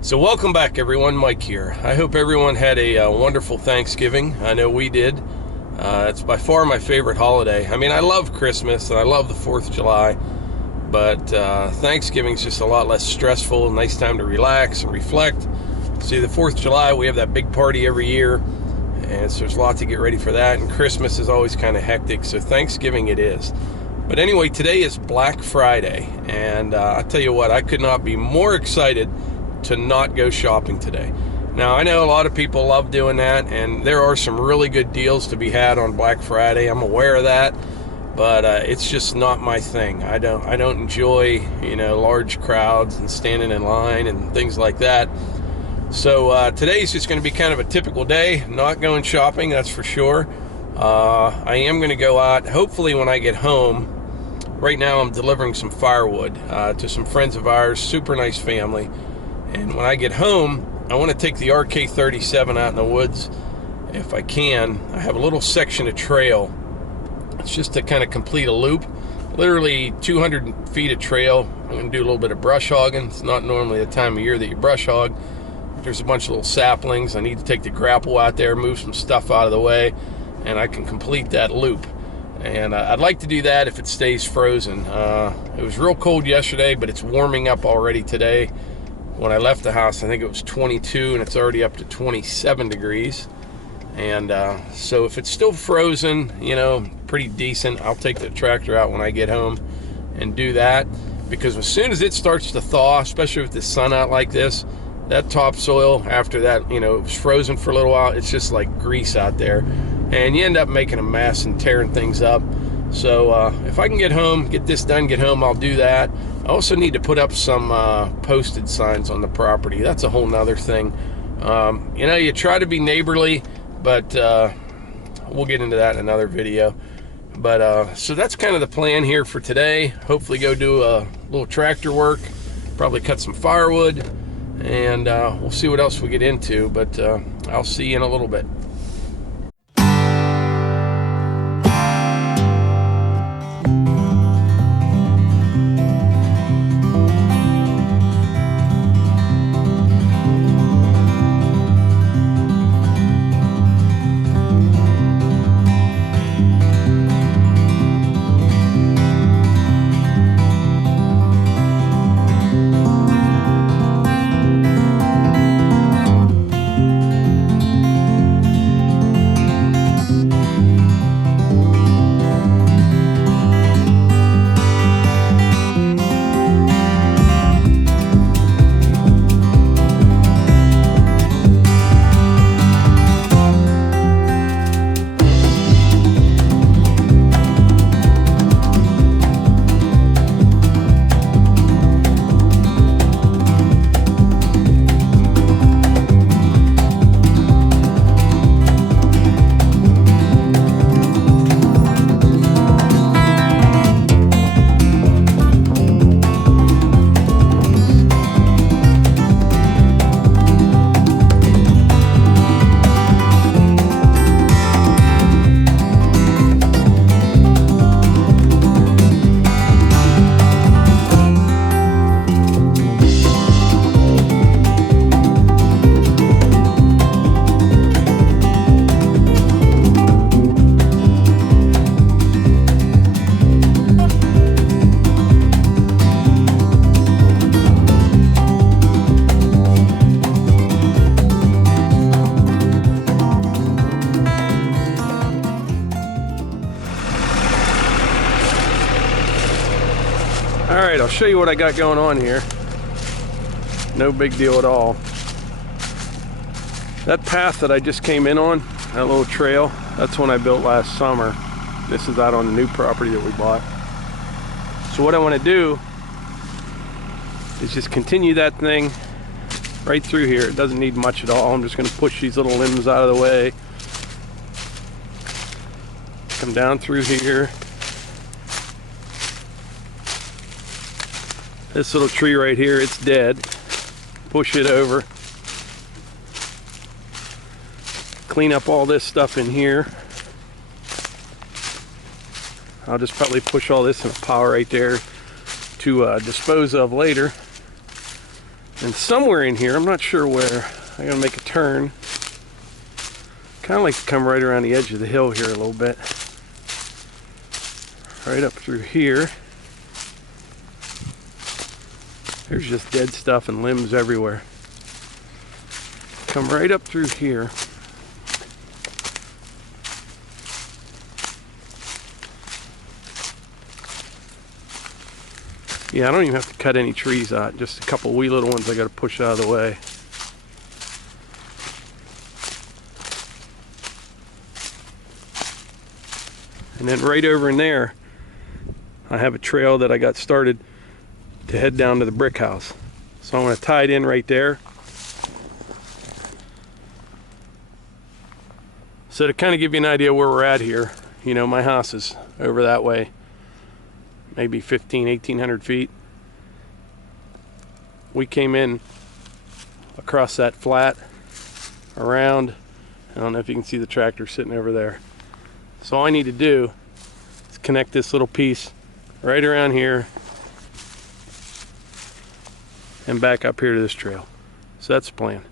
So welcome back everyone, Mike here. I hope everyone had a wonderful Thanksgiving. I know we did. It's by far my favorite holiday. I mean, I love Christmas and I love the 4th of July, but Thanksgiving's just a lot less stressful, nice time to relax and reflect. See, the 4th of July, we have that big party every year, and so there's a lot to get ready for that, and Christmas is always kind of hectic, so Thanksgiving it is. But anyway, today is Black Friday, and I'll tell you what, I could not be more excited to not go shopping today. Now, I know a lot of people love doing that, and there are some really good deals to be had on Black Friday. I'm aware of that, but it's just not my thing. I don't enjoy, large crowds and standing in line and things like that. So today's just going to be kind of a typical day. Not going shopping, that's for sure. I am going to go out, hopefully when I get home. Right now I'm delivering some firewood to some friends of ours, super nice family. And when I get home, I want to take the RK-37 out in the woods if I can. I have a little section of trail. It's just to kind of complete a loop. Literally 200 feet of trail. I'm going to do a little bit of brush hogging. It's not normally the time of year that you brush hog. There's a bunch of little saplings. I need to take the grapple out there, move some stuff out of the way, and I can complete that loop. And I'd like to do that if it stays frozen. It was real cold yesterday, but it's warming up already today. When I left the house, I think it was 22, and it's already up to 27 degrees. And so if it's still frozen, pretty decent, I'll take the tractor out when I get home and do that. Because as soon as it starts to thaw, especially with the sun out like this, that topsoil, after that, it was frozen for a little while, it's just like grease out there. And you end up making a mess and tearing things up. So if I can get home, get this done, get home, I'll do that. I also need to put up some posted signs on the property. That's a whole nother thing. You try to be neighborly, but we'll get into that in another video. But so that's kind of the plan here for today. Hopefully go do a little tractor work, probably cut some firewood, and we'll see what else we get into. But I'll see you in a little bit. Alright, I'll show you what I got going on here. No big deal at all. That path that I just came in on, that little trail, that's one I built last summer. This is out on the new property that we bought. So what I want to do is just continue that thing right through here. It doesn't need much at all. I'm just going to push these little limbs out of the way. Come down through here. This little tree right here, it's dead. Push it over. Clean up all this stuff in here. I'll just probably push all this in a pile right there to dispose of later. And somewhere in here, I'm not sure where, I'm gonna make a turn. Kind of like to come right around the edge of the hill here a little bit. Right up through here. There's just dead stuff and limbs everywhere. Come right up through here. Yeah, I don't even have to cut any trees out, just a couple wee little ones I got to push out of the way. And then right over in there, I have a trail that I got started to head down to the brick house. So I'm going to tie it in right there. So to kind of give you an idea where we're at here, you know, my house is over that way, maybe 1,800 feet. We came in across that flat, around, I don't know if you can see the tractor sitting over there. So all I need to do is connect this little piece right around here and back up here to this trail. So that's the plan.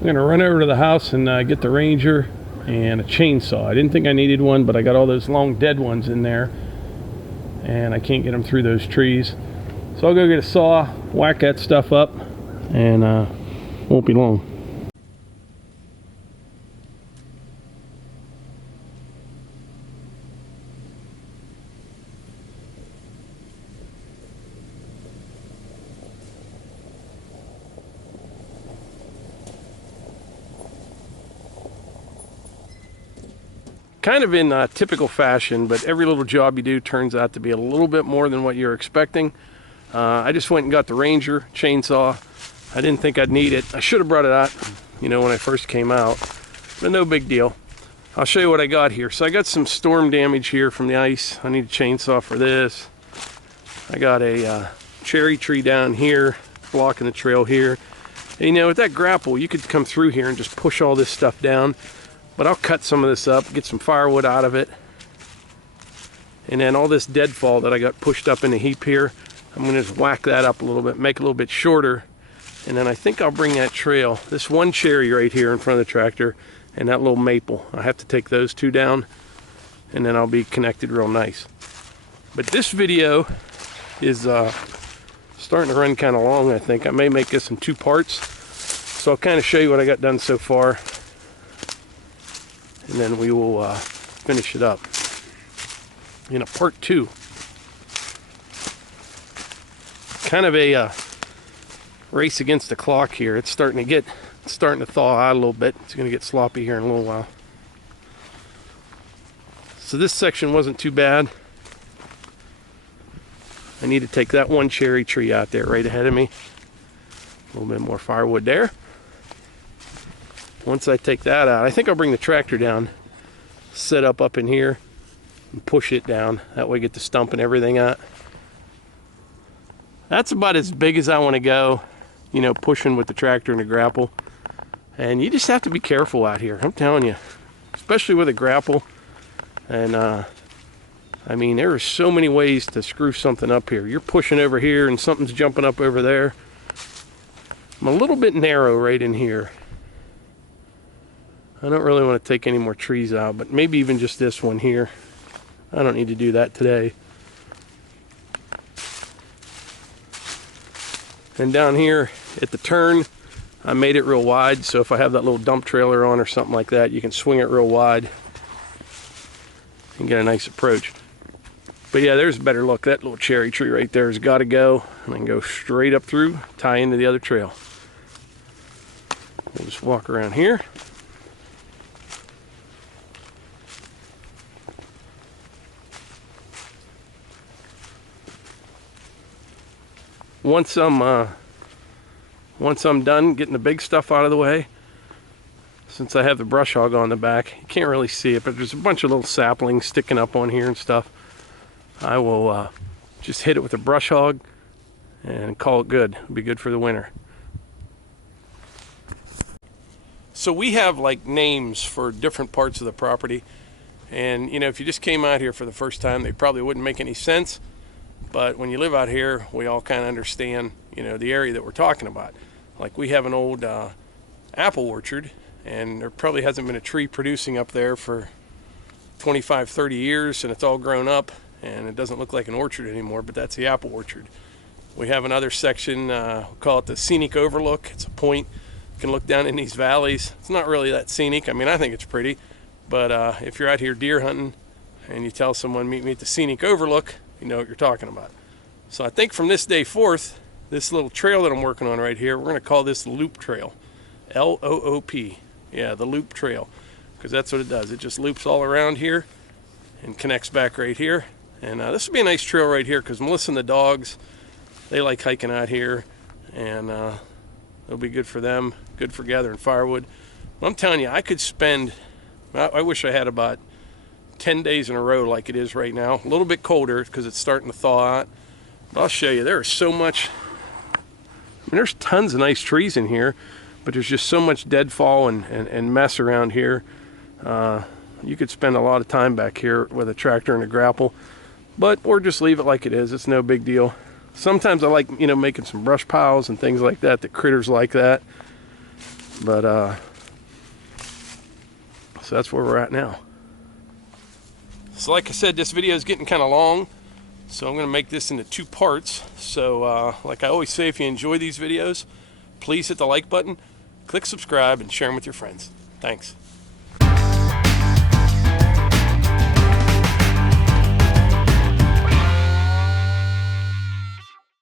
I'm gonna run over to the house and get the Ranger and a chainsaw. I didn't think I needed one, but I got all those long dead ones in there and I can't get them through those trees. So I'll go get a saw, whack that stuff up, and won't be long. Kind of in typical fashion, but every little job you do turns out to be a little bit more than what you're expecting. I just went and got the Ranger chainsaw. I didn't think I'd need it. I should have brought it out, you know, when I first came out, but no big deal. I'll show you what I got here. So I got some storm damage here from the ice. I need a chainsaw for this. I got a cherry tree down here, blocking the trail here. And, you know, with that grapple, you could come through here and just push all this stuff down. But I'll cut some of this up, get some firewood out of it. And then all this deadfall that I got pushed up in the heap here, I'm gonna just whack that up a little bit, make it a little bit shorter. And then I think I'll bring that trail, this one cherry right here in front of the tractor, and that little maple. I have to take those two down, and then I'll be connected real nice. But this video is starting to run kind of long, I think. I may make this in 2 parts. So I'll kind of show you what I got done so far, and then we will finish it up in a part 2. Kind of a race against the clock here. It's starting to thaw out a little bit. It's going to get sloppy here in a little while. So this section wasn't too bad. I need to take that one cherry tree out there right ahead of me. A little bit more firewood there. Once I take that out, I think I'll bring the tractor down, set up in here, and push it down. That way get the stump and everything out. That's about as big as I want to go, you know, pushing with the tractor and the grapple. And you just have to be careful out here, I'm telling you, especially with a grapple. And I mean, there are so many ways to screw something up here. You're pushing over here and something's jumping up over there. I'm a little bit narrow right in here. I don't really want to take any more trees out, but maybe even just this one here. I don't need to do that today. And down here at the turn, I made it real wide, so if I have that little dump trailer on or something like that, you can swing it real wide and get a nice approach. But yeah, there's a better look. That little cherry tree right there has got to go, and then go straight up through, tie into the other trail. We'll just walk around here. Once I'm done getting the big stuff out of the way, since I have the brush hog on the back, you can't really see it, but there's a bunch of little saplings sticking up on here and stuff. I will just hit it with a brush hog and call it good. It'll be good for the winter. So we have like names for different parts of the property, and you know, if you just came out here for the first time, they probably wouldn't make any sense. But when you live out here, we all kind of understand, you know, the area that we're talking about. Like we have an old apple orchard, and there probably hasn't been a tree producing up there for 25, 30 years, and it's all grown up, and it doesn't look like an orchard anymore, but that's the apple orchard. We have another section, we call it the scenic overlook. It's a point, you can look down in these valleys. It's not really that scenic. I mean, I think it's pretty, but if you're out here deer hunting and you tell someone, meet me at the scenic overlook, you know what you're talking about. So I think from this day forth, this little trail that I'm working on right here, we're going to call this the Loop Trail. L-O-O-P. Yeah, the Loop Trail. Because that's what it does. It just loops all around here and connects back right here. And this would be a nice trail right here because Melissa and the dogs, they like hiking out here. And it'll be good for them, good for gathering firewood. Well, I'm telling you, I could spend, I wish I had about 10 days in a row like it is right now. A little bit colder because it's starting to thaw out. But I'll show you, there is so much, I mean, there's tons of nice trees in here, but there's just so much deadfall and mess around here. You could spend a lot of time back here with a tractor and a grapple, or just leave it like it is. It's no big deal. Sometimes I like, you know, making some brush piles and things like that, the critters like that. But so that's where we're at now. So like I said, this video is getting kind of long, so I'm going to make this into 2 parts. So like I always say, if you enjoy these videos, please hit the like button, click subscribe, and share them with your friends. Thanks.